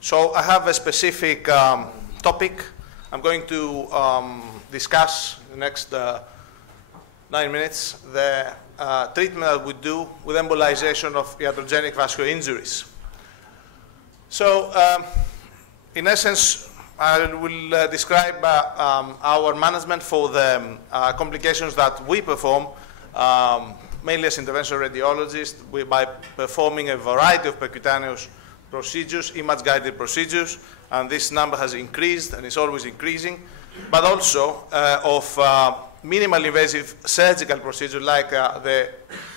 So I have a specific topic. I'm going to discuss in the next 9 minutes the treatment that we do with embolization of iatrogenic vascular injuries. So in essence, I will describe our management for the complications that we perform, mainly as interventional radiologists, by performing a variety of percutaneous procedures, image-guided procedures, and this number has increased and is always increasing, but also of minimally invasive surgical procedures like the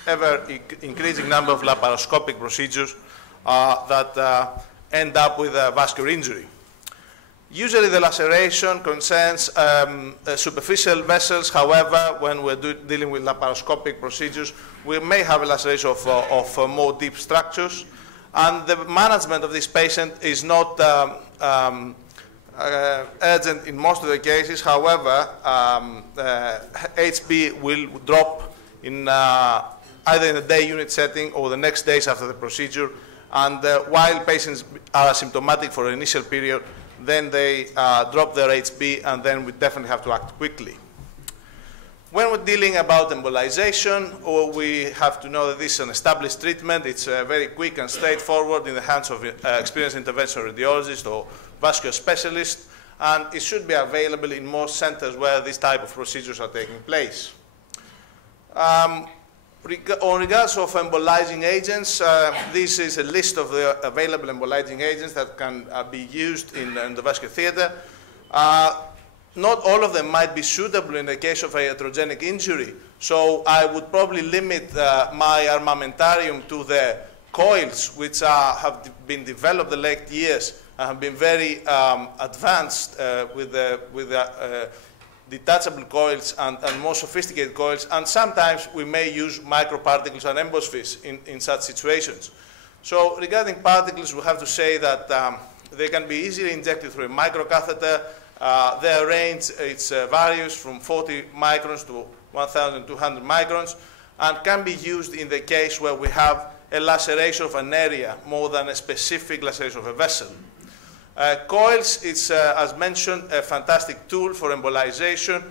ever-increasing number of laparoscopic procedures that end up with a vascular injury. Usually the laceration concerns superficial vessels. However, when we're dealing with laparoscopic procedures, we may have a laceration of more deep structures. And the management of this patient is not urgent in most of the cases. However, HB will drop in either in the day unit setting or the next days after the procedure. And while patients are asymptomatic for an initial period, then they drop their HB, and then we definitely have to act quickly. When we're dealing about embolization, we have to know that this is an established treatment. It's very quick and straightforward in the hands of experienced interventional radiologists or vascular specialists, and it should be available in most centers where this type of procedures are taking place. On regards of embolizing agents, this is a list of the available embolizing agents that can be used in the vascular theater. Not all of them might be suitable in the case of a iatrogenic injury, so I would probably limit my armamentarium to the coils which have been developed the late years and have been very advanced with the detachable coils and more sophisticated coils, and sometimes we may use microparticles and embospheres in such situations. So regarding particles, we have to say that they can be easily injected through a microcatheter. Their range varies from 40 microns to 1,200 microns and can be used in the case where we have a laceration of an area more than a specific laceration of a vessel. Coils is, as mentioned, a fantastic tool for embolization.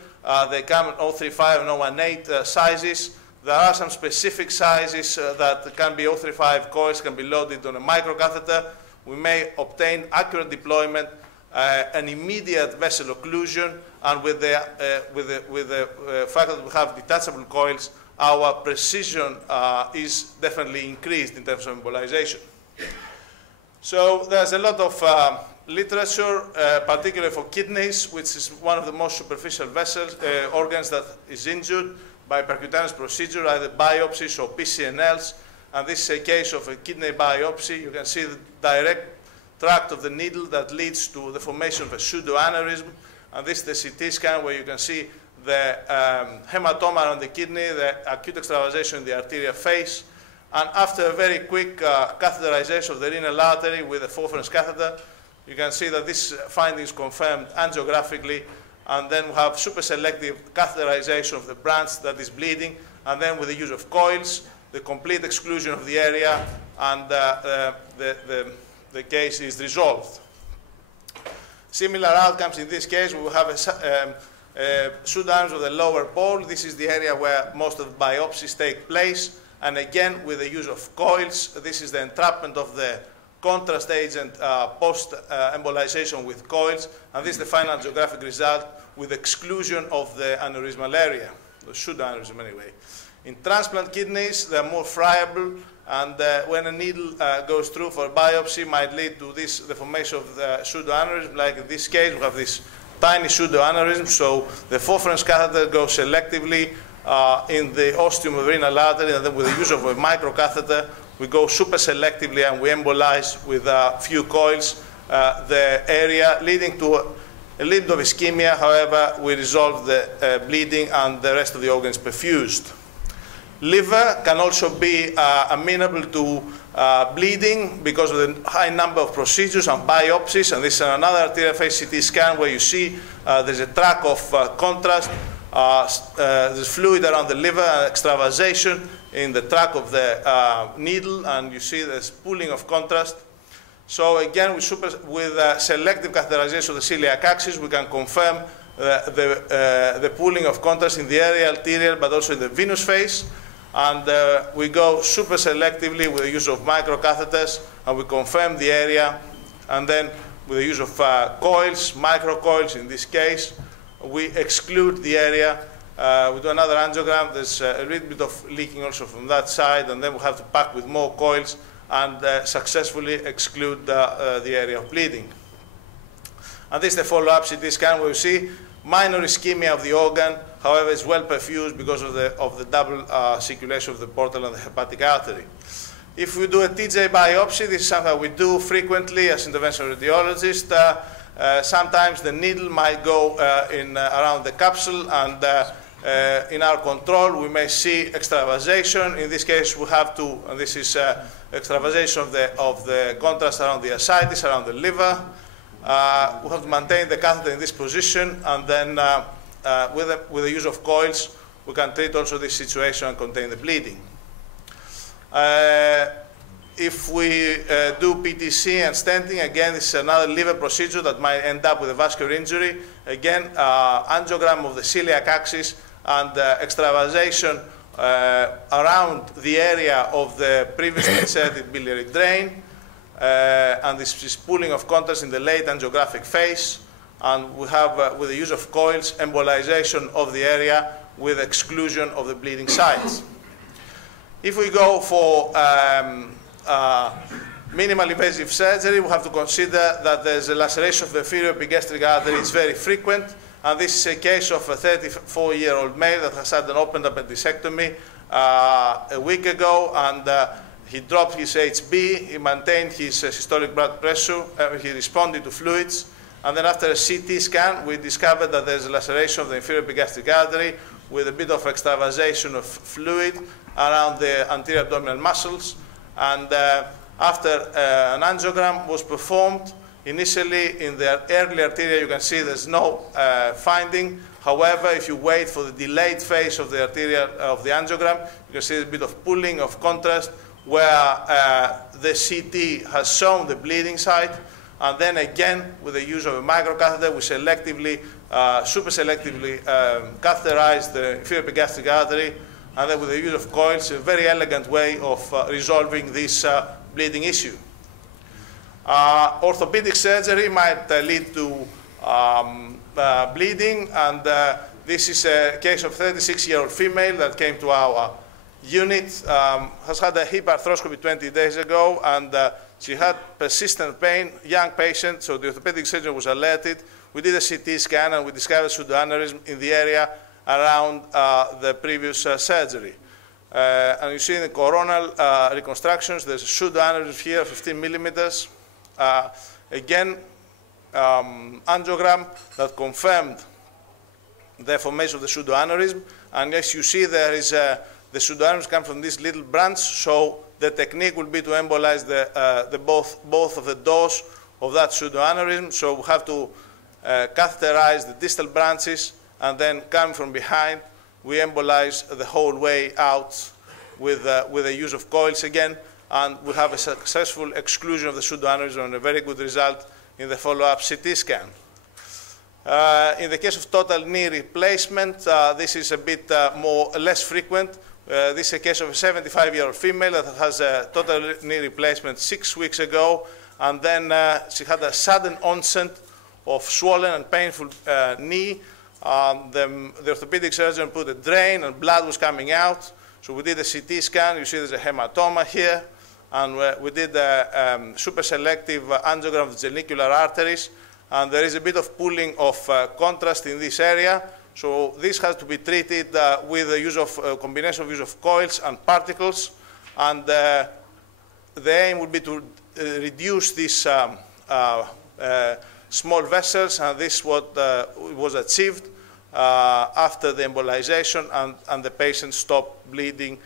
They come in 035 and 018 sizes. There are some specific sizes that can be 035 coils, can be loaded on a microcatheter. We may obtain accurate deployment, an immediate vessel occlusion, and with the fact that we have detachable coils, our precision is definitely increased in terms of embolization. So there's a lot of literature, particularly for kidneys, which is one of the most superficial vessels, organs that is injured by percutaneous procedure, either biopsies or PCNLs. And this is a case of a kidney biopsy. You can see the direct tract of the needle that leads to the formation of a pseudoaneurysm. And this is the CT scan where you can see the hematoma around the kidney, the acute extravasation in the arterial face. And after a very quick catheterization of the renal artery with a forceps catheter, you can see that this finding is confirmed angiographically. And then we have superselective catheterization of the branch that is bleeding. And then with the use of coils, the complete exclusion of the area, and the case is resolved. Similar outcomes in this case, we will have a pseudoaneurysm of the lower pole. This is the area where most of the biopsies take place. And again, with the use of coils, this is the entrapment of the contrast agent post-embolization with coils. And this is the final angiographic result with exclusion of the aneurysmal area, the pseudoaneurysm anyway. In transplant kidneys, they're more friable, and when a needle goes through for a biopsy, might lead to the formation of the pseudoaneurysm. Like in this case, we have this tiny pseudoaneurysm, so the forceps catheter goes selectively in the ostium of the renal artery, and then with the use of a microcatheter, we go super selectively and we embolize with a few coils the area, leading to a little bit of ischemia. However, we resolve the bleeding and the rest of the organs perfused. Liver can also be amenable to bleeding because of the high number of procedures and biopsies. And this is another arterial face CT scan where you see there's a track of contrast. There's fluid around the liver and extravasation in the track of the needle, and you see there's pooling of contrast. So again, with selective catheterization of the celiac axis, we can confirm the pooling of contrast in the area arterial, but also in the venous phase. And we go super selectively with the use of microcatheters, and we confirm the area. And then with the use of coils, microcoils in this case, we exclude the area. We do another angiogram. There's a little bit of leaking also from that side, and then we have to pack with more coils and successfully exclude the area of bleeding. And this is the follow-up CT scan where you see minor ischemia of the organ. However, it's well perfused because of the double circulation of the portal and the hepatic artery. If we do a TJ biopsy, this is something we do frequently as interventional radiologists. Sometimes the needle might go around the capsule, and in our control we may see extravasation. In this case, we have to, and this is extravasation of the contrast around the ascites, around the liver. We have to maintain the catheter in this position, and then with the use of coils, we can treat also this situation and contain the bleeding. If we do PTC and stenting, again, this is another liver procedure that might end up with a vascular injury. Again, angiogram of the celiac axis and extravasation around the area of the previously inserted biliary drain. And this is pooling of contrast in the late angiographic phase. And we have, with the use of coils, embolization of the area with exclusion of the bleeding sites. If we go for minimal invasive surgery, we have to consider that there's a laceration of the inferior epigastric artery. It's very frequent, and this is a case of a 34-year-old male that has had an open appendicectomy a week ago, and he dropped his HB, he maintained his systolic blood pressure, he responded to fluids, and then after a CT scan, we discovered that there's a laceration of the inferior epigastric artery with a bit of extravasation of fluid around the anterior abdominal muscles. And after an angiogram was performed, initially in the early arteria, you can see there's no finding. However, if you wait for the delayed phase of the arteria of the angiogram, you can see a bit of pooling of contrast where the CT has shown the bleeding site. And then again, with the use of a microcatheter, we selectively, super selectively catheterize the inferior epigastric artery, and then with the use of coils, a very elegant way of resolving this bleeding issue. Orthopedic surgery might lead to bleeding, and this is a case of a 36-year-old female that came to our unit, has had a hip arthroscopy 20 days ago, and she had persistent pain, young patient, so the orthopedic surgeon was alerted. We did a CT scan, and we discovered pseudoaneurysm in the area around the previous surgery. And you see in the coronal reconstructions, there's a pseudoaneurysm here, 15 millimeters. Again, angiogram that confirmed the formation of the pseudoaneurysm. And as you see, there is the pseudoaneurysm come from this little branch, so the technique will be to embolize both of the doors of that pseudoaneurysm. So we have to catheterize the distal branches, and then coming from behind, we embolize the whole way out with the use of coils again, and we have a successful exclusion of the pseudoaneurysm and a very good result in the follow-up CT scan. In the case of total knee replacement, this is a bit less frequent. This is a case of a 75-year-old female that has a total knee replacement 6 weeks ago, and then she had a sudden onset of swollen and painful knee. The orthopedic surgeon put a drain, and blood was coming out. So we did a CT scan. You see there's a hematoma here, and we did a super selective angiogram of the genicular arteries, and there is a bit of pooling of contrast in this area. So this has to be treated with the use of combination of use of coils and particles, and the aim would be to reduce these small vessels, and this is what was achieved after the embolization, and the patient stopped bleeding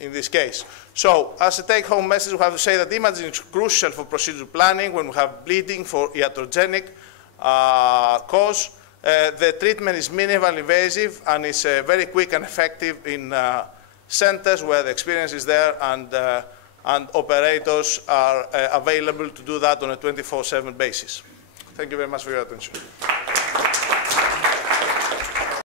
in this case. So as a take-home message, we have to say that imaging is crucial for procedure planning when we have bleeding for iatrogenic cause. The treatment is minimally invasive, and it's very quick and effective in centers where the experience is there, and and operators are available to do that on a 24/7 basis. Thank you very much for your attention.